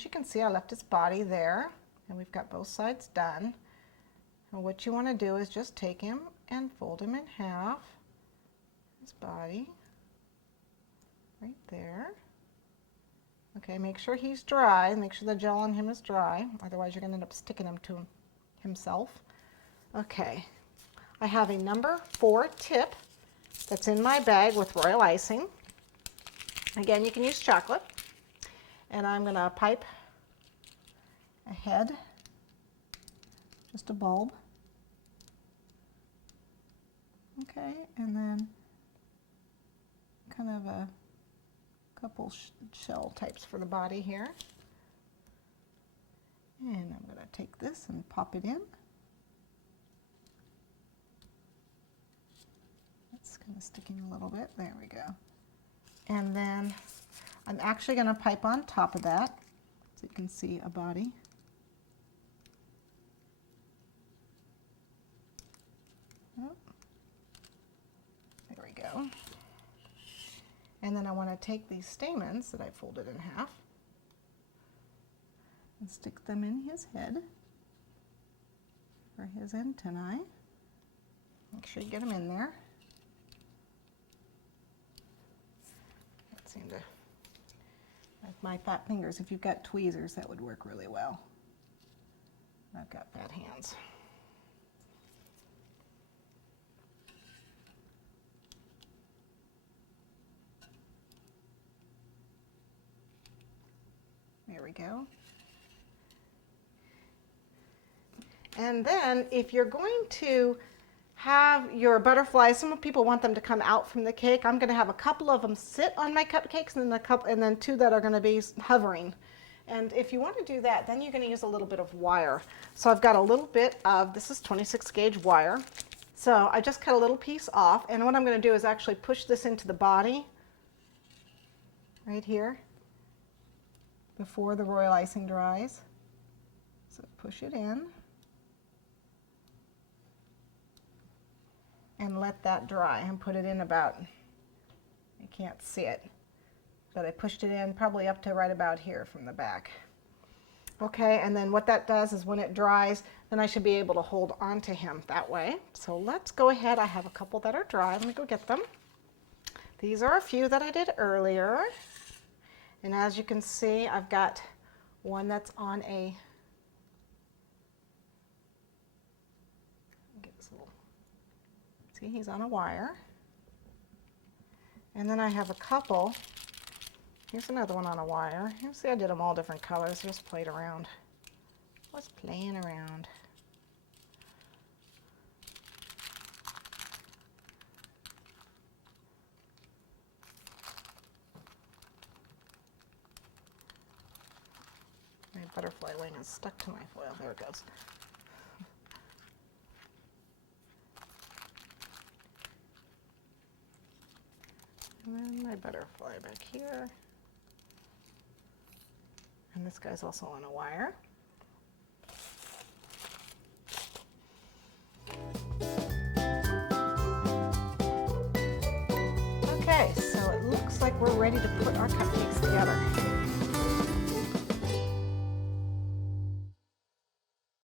as you can see, I left his body there, and we've got both sides done. And what you want to do is just take him and fold him in half, his body, right there. Okay, make sure he's dry, make sure the gel on him is dry, otherwise you're going to end up sticking him to himself. Okay, I have a number 4 tip that's in my bag with royal icing. Again, you can use chocolate. And I'm going to pipe a head, just a bulb. Okay, and then kind of a couple shell types for the body here. And I'm going to take this and pop it in. It's kind of sticking a little bit. There we go. And then I'm actually going to pipe on top of that so you can see a body. Oh, there we go. And then I want to take these stamens that I folded in half and stick them in his head for his antennae. Make sure you get them in there. That seemed to, like my fat fingers, if you've got tweezers, that would work really well. I've got fat hands. There we go. And then if you're going to have your butterflies, some people want them to come out from the cake. I'm going to have a couple of them sit on my cupcakes and then 2 that are going to be hovering. And if you want to do that, then you're going to use a little bit of wire. So I've got a little bit of, this is 26 gauge wire. So I just cut a little piece off, and what I'm going to do is actually push this into the body right here before the royal icing dries. So push it in and let that dry and put it in about, you can't see it, but I pushed it in probably up to right about here from the back. Okay, and then what that does is when it dries, then I should be able to hold on to him that way. So let's go ahead. I have a couple that are dry. Let me go get them. These are a few that I did earlier. And as you can see, I've got one that's on a, get this little, see, he's on a wire. And then I have a couple, here's another one on a wire. You see I did them all different colors, just played around. Was playing around. My butterfly wing is stuck to my foil. There it goes. And then my butterfly back here. And this guy's also on a wire. Okay, so it looks like we're ready to put our cupcakes together.